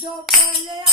Don't play